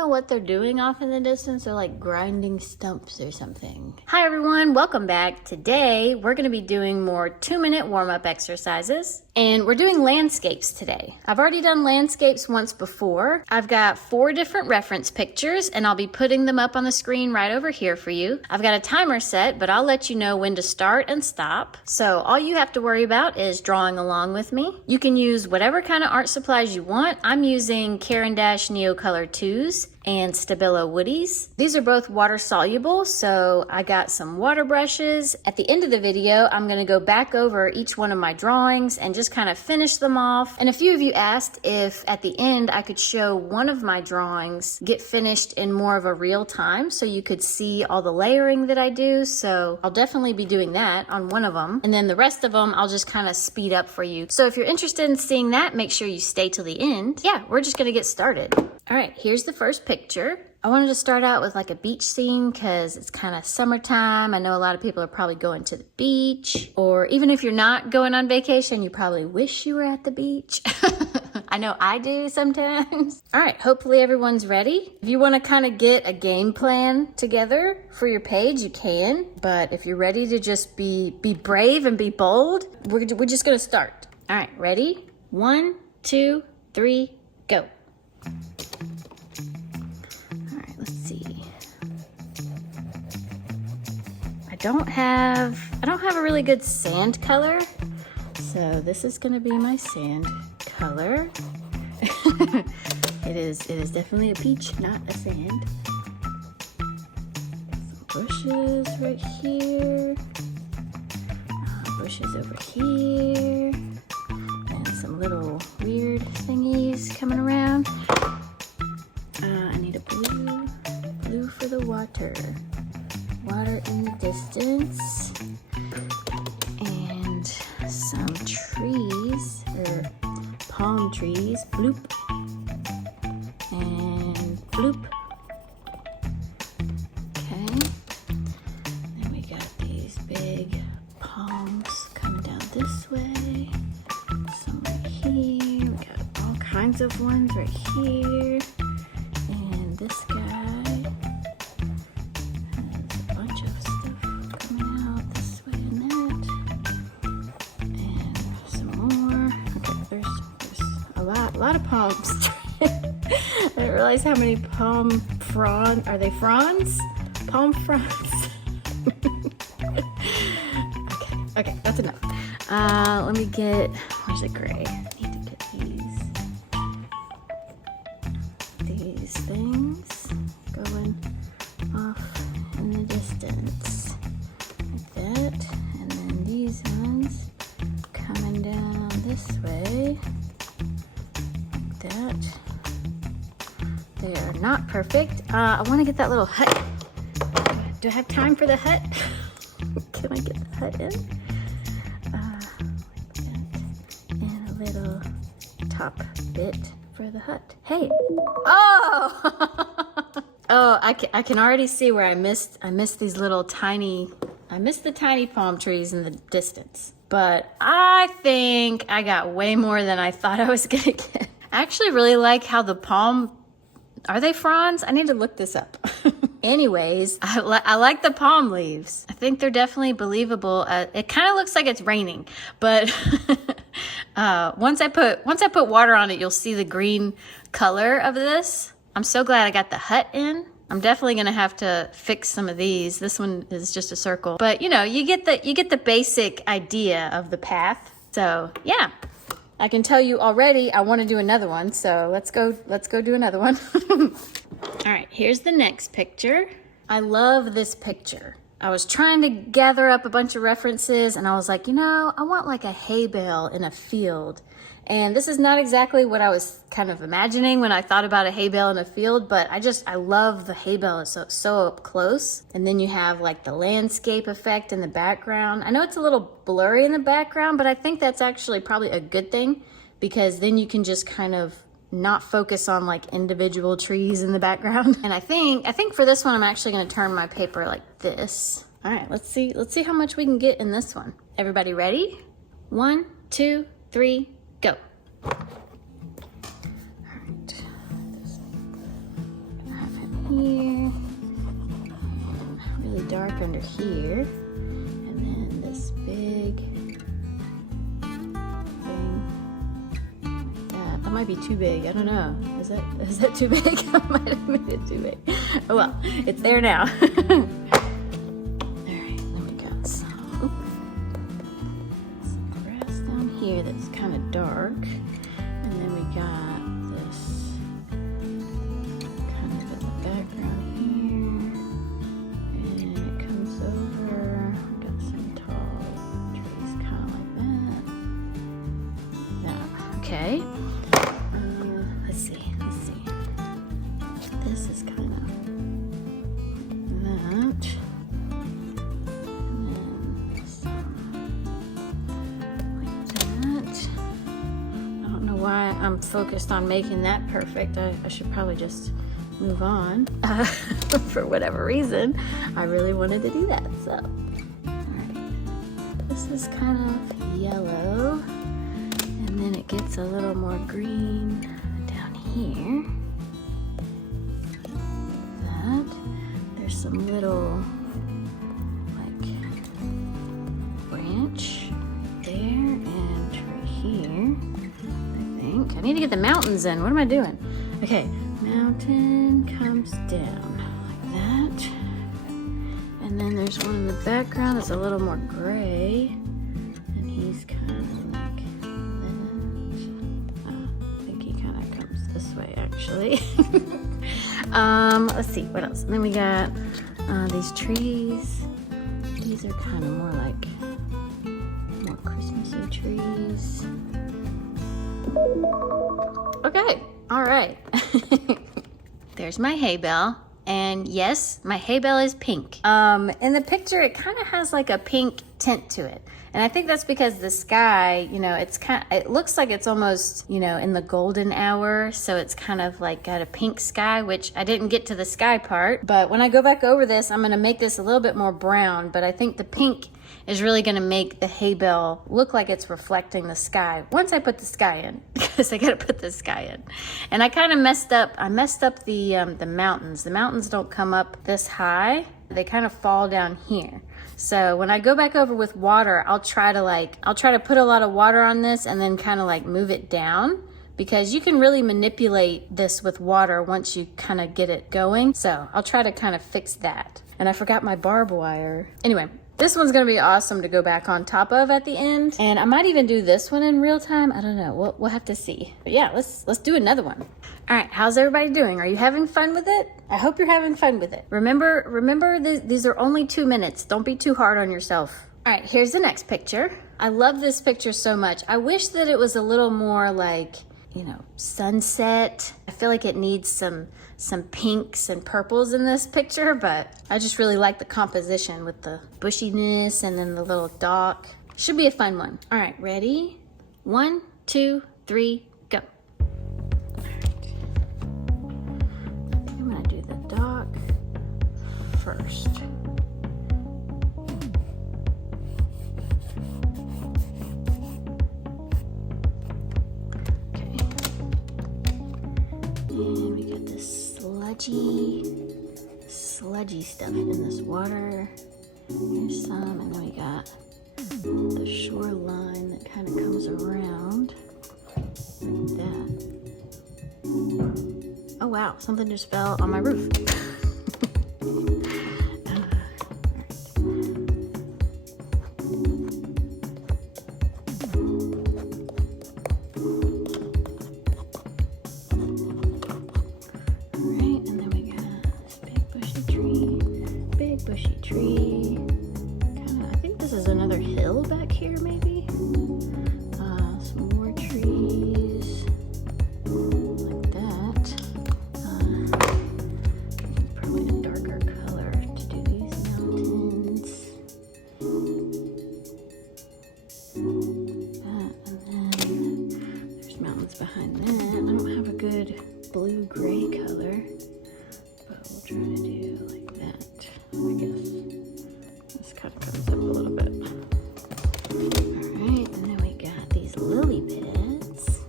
know what they're doing off in the distance. They're like grinding stumps or something. Hi everyone, welcome back. Today we're going to be doing more 2-minute warm-up exercises, and we're doing landscapes today. I've already done landscapes once before. I've got 4 different reference pictures and I'll be putting them up on the screen right over here for you. I've got a timer set, but I'll let you know when to start and stop. So all you have to worry about is drawing along with me. You can use whatever kind of art supplies you want. I'm using Caran Neocolor IIs and Stabilo Woodys. These are both water soluble, so I got some water brushes. At the end of the video, I'm gonna go back over each one of my drawings and just kind of finish them off. And a few of you asked if at the end I could show one of my drawings get finished in more of a real time so you could see all the layering that I do. So I'll definitely be doing that on one of them. And then the rest of them, I'll just kind of speed up for you. So if you're interested in seeing that, make sure you stay till the end. Yeah, we're just gonna get started. All right, here's the first picture. I wanted to start out with like a beach scene because it's kind of summertime. I know a lot of people are probably going to the beach, or even if you're not going on vacation, you probably wish you were at the beach. I know I do sometimes. All right, hopefully everyone's ready. If you want to kind of get a game plan together for your page, you can. But if you're ready to just be brave and be bold, we're just gonna start. All right, ready? 1, 2, 3, go. I don't have a really good sand color, so this is gonna be my sand color. It is definitely a peach, not a sand. Some bushes right here, bushes over here, and some little weird thingies coming around. I need a blue for the water. Water in the distance, and some trees, or palm trees, bloop, and bloop. Okay, then we got these big palms coming down this way, some right here, we got all kinds of ones right here, and this guy. A lot of palms. I didn't realize how many palm fronds. Are they fronds? Palm fronds. Okay, that's enough. Let me get, where's the gray? I need to get these things going off in the distance. Like that. And then these ones coming down this way. That. They are not perfect. I want to get that little hut. Do I have time for the hut? Can I get the hut in? Like that. And a little top bit for the hut. Hey! Oh! Oh, I can already see where I missed these little tiny, I missed the tiny palm trees in the distance. But I think I got way more than I thought I was gonna get. I actually really like how the palm, are they fronds? I need to look this up. Anyways, I like the palm leaves. I think they're definitely believable. It kind of looks like it's raining, but once I put water on it, you'll see the green color of this. I'm so glad I got the hut in. I'm definitely gonna have to fix some of these. This one is just a circle, but you know, you get the basic idea of the path. So yeah. I can tell you already I want to do another one, so let's go do another one. All right, here's the next picture. I love this picture. I was trying to gather up a bunch of references and I was like, you know, I want like a hay bale in a field. And this is not exactly what I was kind of imagining when I thought about a hay bale in a field, but I love the hay bale. It's so up close. And then you have like the landscape effect in the background. I know it's a little blurry in the background, but I think that's actually probably a good thing because then you can just kind of not focus on like individual trees in the background. And I think for this one, I'm actually gonna turn my paper like this. All right, let's see how much we can get in this one. Everybody ready? 1, 2, 3, go. All dark under here. And then this big thing. That might be too big. I don't know. Is that too big? I might have made it too big. Oh well, it's there now. Here that's kind of dark, and then we got this kind of in the background here, and it comes over. We got some tall trees kind of like that. Yeah, okay. Let's see. This is kind of that. Why I'm focused on making that perfect. I should probably just move on. For whatever reason, I really wanted to do that. So, all right. This is kind of yellow, and then it gets a little more green down here. That. There's some little like branch there and right here. I need to get the mountains in. What am I doing? Okay, mountain comes down like that. And then there's one in the background that's a little more gray. And he's kind of like that. I think he kind of comes this way actually. Let's see, what else? And then we got these trees. These are kind of more like more Christmassy trees. Okay, all right. There's my hay bale, and yes, my hay bale is pink. In the picture, it kind of has like a pink tint to it, and I think that's because the sky, you know, it looks like it's almost, you know, in the golden hour, so it's kind of like got a pink sky, which I didn't get to the sky part. But when I go back over this, I'm gonna make this a little bit more brown, but I think the pink is really gonna make the hay bale look like it's reflecting the sky once I put the sky in, because I gotta put the sky in. And I kind of messed up the mountains. The mountains don't come up this high. They kind of fall down here. So when I go back over with water, I'll try to put a lot of water on this and then kind of like move it down, because you can really manipulate this with water once you kind of get it going. So I'll try to kind of fix that. And I forgot my barbed wire. Anyway, this one's gonna be awesome to go back on top of at the end. And I might even do this one in real time. I don't know, we'll have to see. But yeah, let's do another one. All right, how's everybody doing? Are you having fun with it? I hope you're having fun with it. Remember these are only 2 minutes. Don't be too hard on yourself. All right, here's the next picture. I love this picture so much. I wish that it was a little more like, you know, sunset. I feel like it needs some pinks and purples in this picture, but I just really like the composition with the bushiness and then the little dock. Should be a fun one. All right, ready? 1, 2, 3, go. All right. I think I'm gonna do the dock first. And we got this sludgy stuff in this water. Here's some, and then we got the shoreline that kind of comes around like that. Oh wow, something just fell on my roof. Bushy tree. I think this is another hill back here, maybe. Some more trees like that. Probably a darker color to do these mountains. That, and then there's mountains behind that. I don't have a good blue-gray color, but we'll try to do like that. I guess this kind of comes up a little bit. Alright, and then we got these lily pads.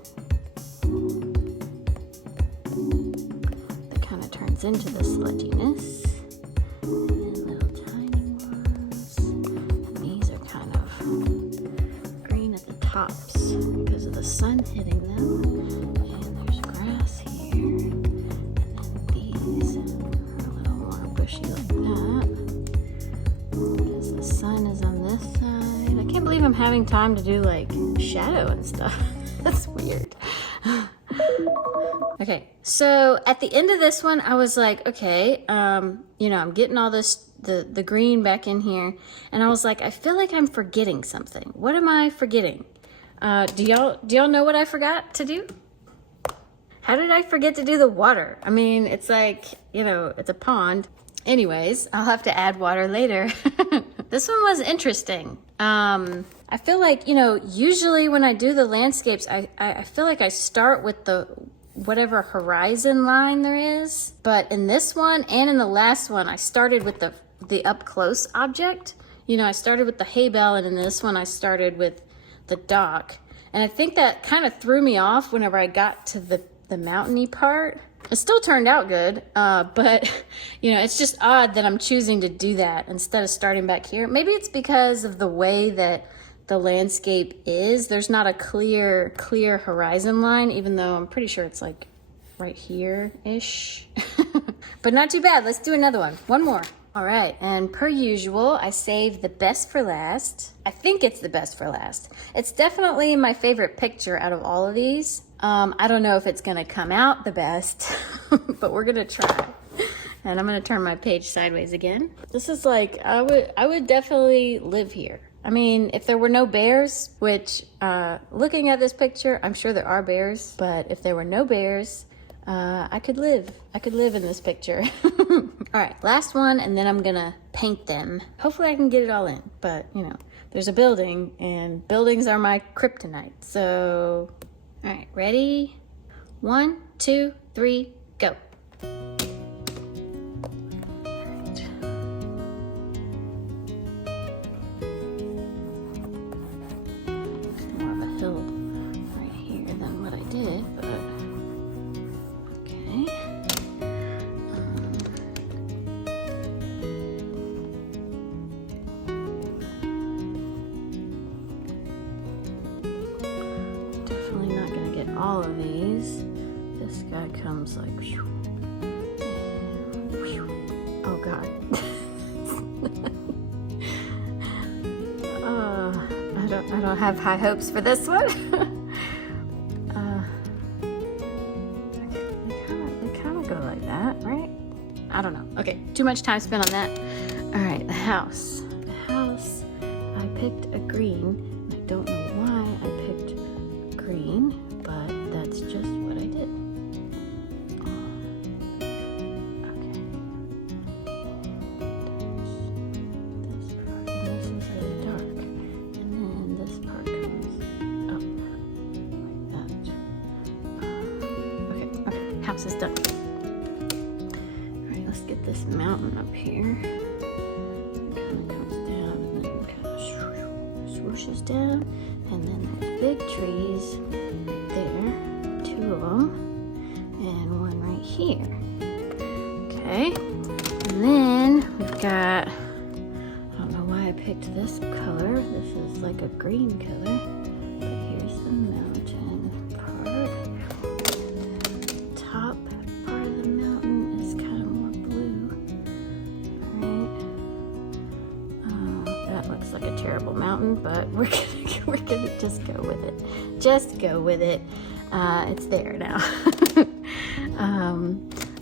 That kind of turns into the sludginess. And little tiny tops because of the sun hitting them. And there's grass here. And then these are a little more bushy like that. Because the sun is on this side. I can't believe I'm having time to do like shadow and stuff. That's weird. Okay, so at the end of this one, I was like, okay, you know, I'm getting all this, the green back in here. And I was like, I feel like I'm forgetting something. What am I forgetting? Do y'all know what I forgot to do? How did I forget to do the water? I mean, it's like, you know, it's a pond. Anyways, I'll have to add water later. This one was interesting. I feel like, you know, usually when I do the landscapes, I feel like I start with the whatever horizon line there is. But in this one and in the last one, I started with the up close object. You know, I started with the hay bale, and in this one I started with the dock. And I think that kind of threw me off whenever I got to the mountainy part. It still turned out good, but you know, it's just odd that I'm choosing to do that instead of starting back here. Maybe it's because of the way that the landscape is. There's not a clear horizon line, even though I'm pretty sure it's like right here-ish. But not too bad. Let's do another one. One more. All right, and per usual, I saved the best for last. I think it's the best for last. It's definitely my favorite picture out of all of these. I don't know if it's gonna come out the best, but we're gonna try. And I'm gonna turn my page sideways again. This is like, I would definitely live here. I mean, if there were no bears, which looking at this picture, I'm sure there are bears, but if there were no bears, I could live in this picture. All right, last one, and then I'm gonna paint them. Hopefully I can get it all in, but you know, there's a building, and buildings are my kryptonite. So, all right, ready? 1, 2, 3, go. More of a hill right here than what I did, but all of these. This guy comes like, whew, and, whew. Oh God. I don't have high hopes for this one. Okay, they kind of go like that, right? I don't know. Okay, too much time spent on that. All right, the house. The house, I picked a green. I don't know why I picked green, but that's just what I did. Okay. There's this part, and this is really dark. And then this part comes up like that. Okay, house is done. Alright, let's get this mountain up here. It kind of comes down and then kind of swooshes down. And then there's big trees there, 2 of them, and one right here. Okay, and then we've got, I don't know why I picked this color. This is like a green color, but here's the mountain part. The top part of the mountain is kind of more blue. Alright, that looks like a terrible mountain, but we're gonna just go with it. Just go with it. It's there now.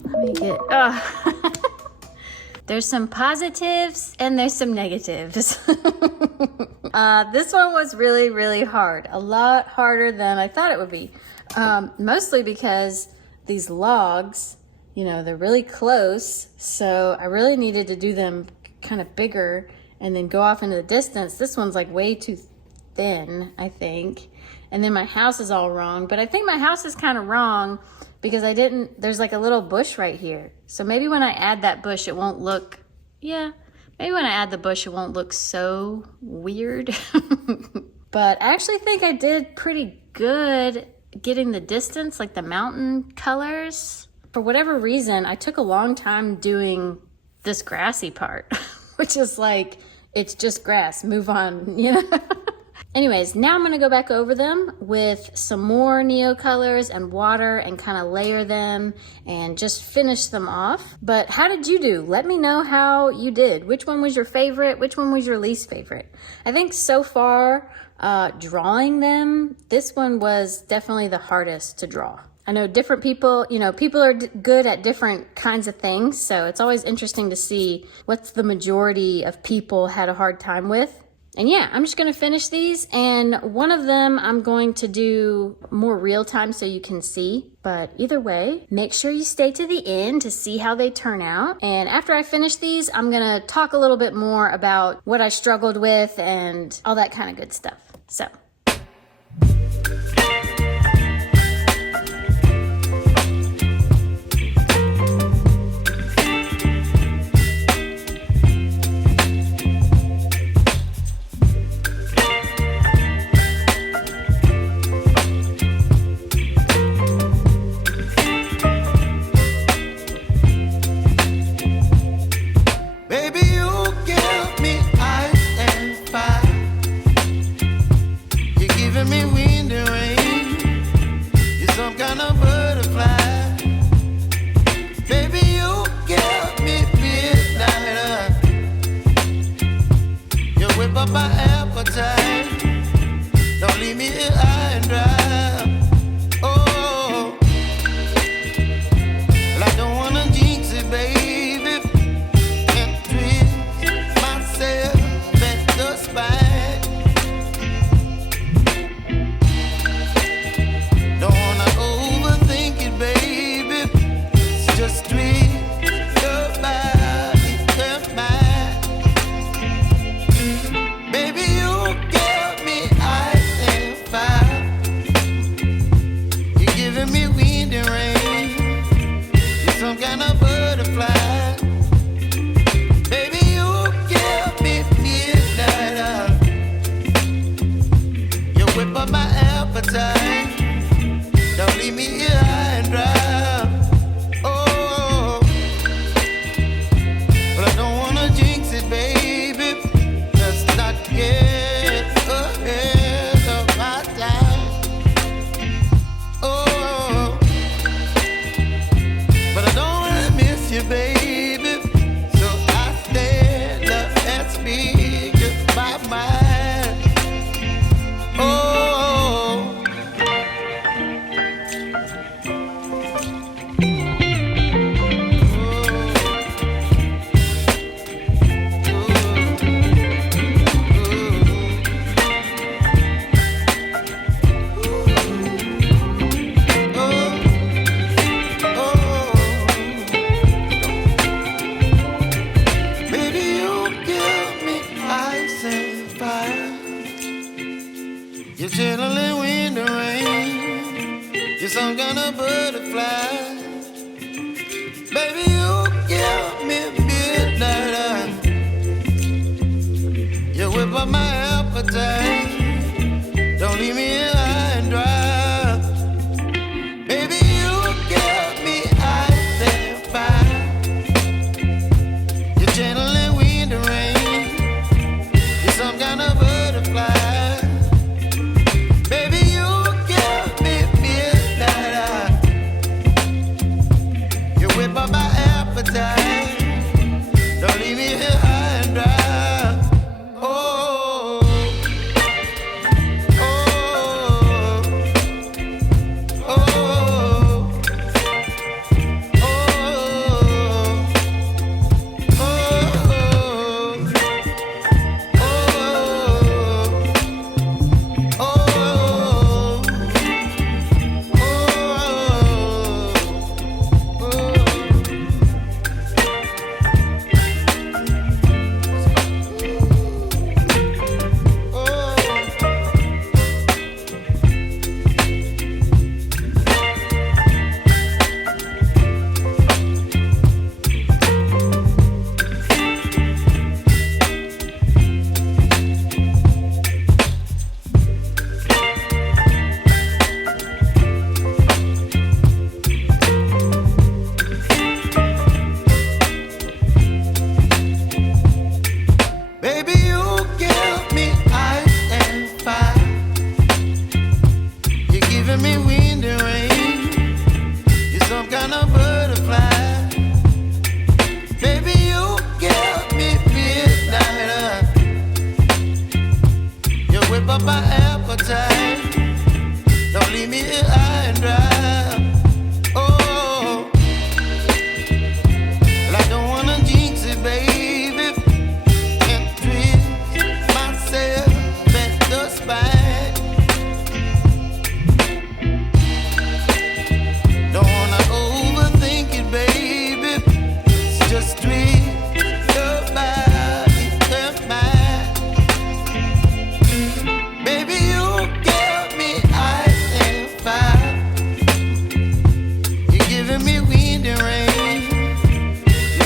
Let me get, there's some positives and there's some negatives. This one was really, really hard. A lot harder than I thought it would be. Mostly because these logs, you know, they're really close. So I really needed to do them kind of bigger and then go off into the distance. This one's like way too thin, I think. And then my house is all wrong, but I think my house is kind of wrong because there's like a little bush right here. So maybe when I add that bush, it won't look, maybe when I add the bush, it won't look so weird. But I actually think I did pretty good getting the distance, like the mountain colors. For whatever reason, I took a long time doing this grassy part, which is like, it's just grass, move on, you know? Anyways, now I'm gonna go back over them with some more Neocolors and water and kind of layer them and just finish them off. But how did you do? Let me know how you did. Which one was your favorite? Which one was your least favorite? I think so far, drawing them, this one was definitely the hardest to draw. I know different people, people are good at different kinds of things, so it's always interesting to see what's the majority of people had a hard time with. And yeah, I'm just gonna finish these, and one of them I'm going to do more real time so you can see. But either way, make sure you stay to the end to see how they turn out. And after I finish these, I'm gonna talk a little bit more about what I struggled with and all that kind of good stuff. So.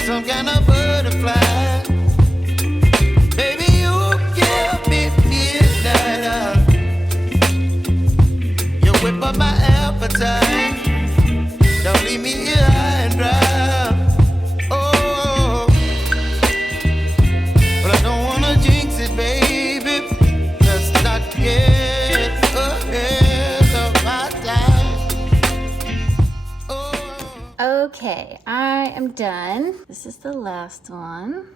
some kind of butterfly. Baby, you give me midnight. You whip up my appetite. Don't leave me here high and dry. Oh, but I don't wanna jinx it, baby. Let's not get ahead of my time. Oh. Okay, I am done. This is the last one.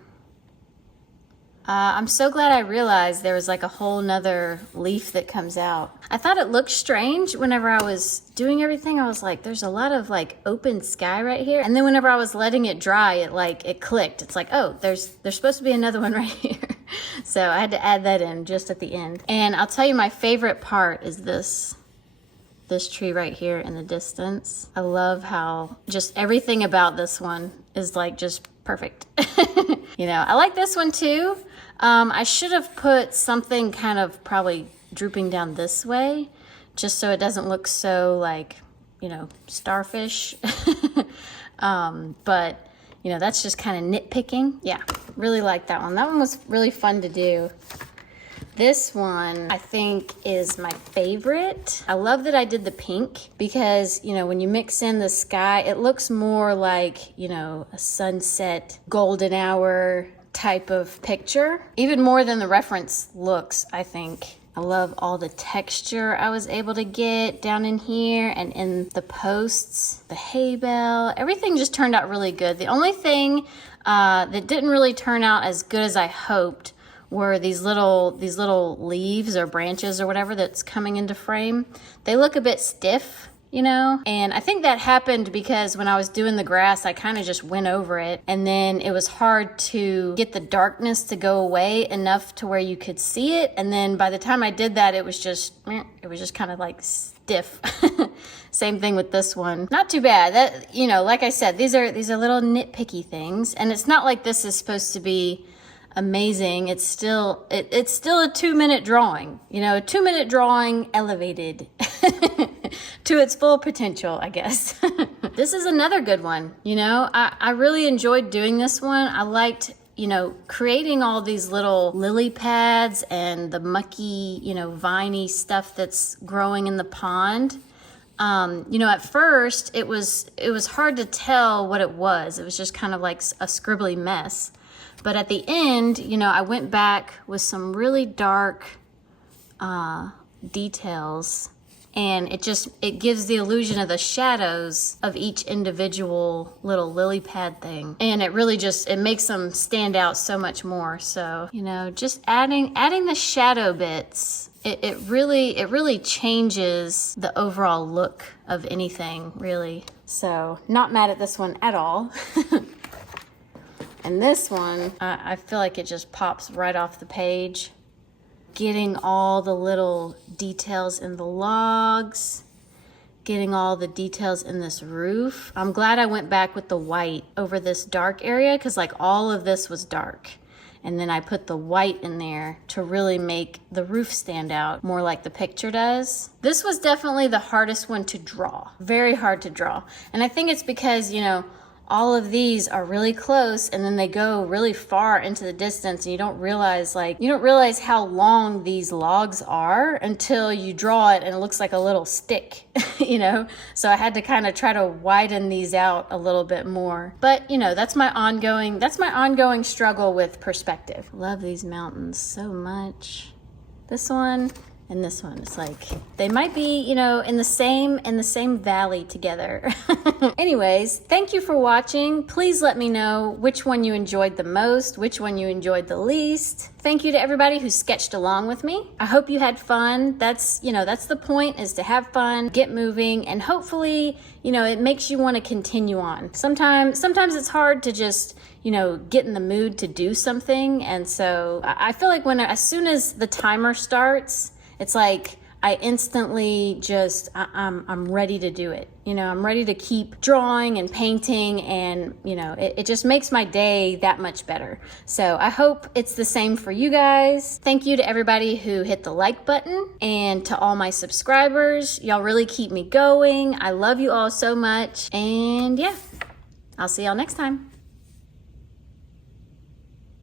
I'm so glad I realized there was like a whole nother leaf that comes out. I thought it looked strange whenever I was doing everything. I was like, there's a lot of like open sky right here. And then whenever I was letting it dry, it clicked. It's like, oh, there's supposed to be another one right here. So I had to add that in just at the end. And I'll tell you, my favorite part is this tree right here in the distance. I love how just everything about this one is like just perfect. You know, I like this one too. I should have put something kind of probably drooping down this way, just so it doesn't look so like, you know, starfish. But, you know, that's just kind of nitpicking. Yeah, really like that one. That one was really fun to do. This one, I think, is my favorite. I love that I did the pink because, you know, when you mix in the sky, it looks more like, you know, a sunset, golden hour type of picture. Even more than the reference looks, I think. I love all the texture I was able to get down in here and in the posts, the hay bale. Everything just turned out really good. The only thing that didn't really turn out as good as I hoped were these little leaves or branches or whatever that's coming into frame. They look a bit stiff, you know? And I think that happened because when I was doing the grass, I kind of just went over it, and then it was hard to get the darkness to go away enough to where you could see it. And then by the time I did that, it was just kind of like stiff. Same thing with this one. Not too bad. That, you know, like I said, these are little nitpicky things, and it's not like this is supposed to be amazing. It's still a 2-minute drawing, you know, a 2-minute drawing elevated to its full potential, I guess. This is another good one. You know, I really enjoyed doing this one. I liked, you know, creating all these little lily pads and the mucky, you know, viney stuff that's growing in the pond. You know, at first it was hard to tell what it was. It was just kind of like a scribbly mess. But at the end, you know, I went back with some really dark details, and it gives the illusion of the shadows of each individual little lily pad thing. And it really it makes them stand out so much more. So, you know, just adding the shadow bits, it really changes the overall look of anything, really. So, not mad at this one at all. And this one, I feel like it just pops right off the page. Getting all the little details in the logs, getting all the details in this roof. I'm glad I went back with the white over this dark area, because like all of this was dark. And then I put the white in there to really make the roof stand out more like the picture does. This was definitely the hardest one to draw. Very hard to draw. And I think it's because, you know, all of these are really close, and then they go really far into the distance, and you don't realize how long these logs are until you draw it and it looks like a little stick, you know? So I had to kind of try to widen these out a little bit more. But, you know, that's my ongoing struggle with perspective. Love these mountains so much. This one and this one, it's like they might be, you know, in the same valley together. Anyways, thank you for watching. Please let me know which one you enjoyed the most, which one you enjoyed the least. Thank you to everybody who sketched along with me. I hope you had fun. That's the point, is to have fun, get moving, and hopefully, you know, it makes you want to continue on. Sometimes it's hard to just, you know, get in the mood to do something. And so I feel like as soon as the timer starts, it's like I instantly just, I'm ready to do it. You know, I'm ready to keep drawing and painting, and, you know, it just makes my day that much better. So I hope it's the same for you guys. Thank you to everybody who hit the like button, and to all my subscribers. Y'all really keep me going. I love you all so much. And yeah, I'll see y'all next time.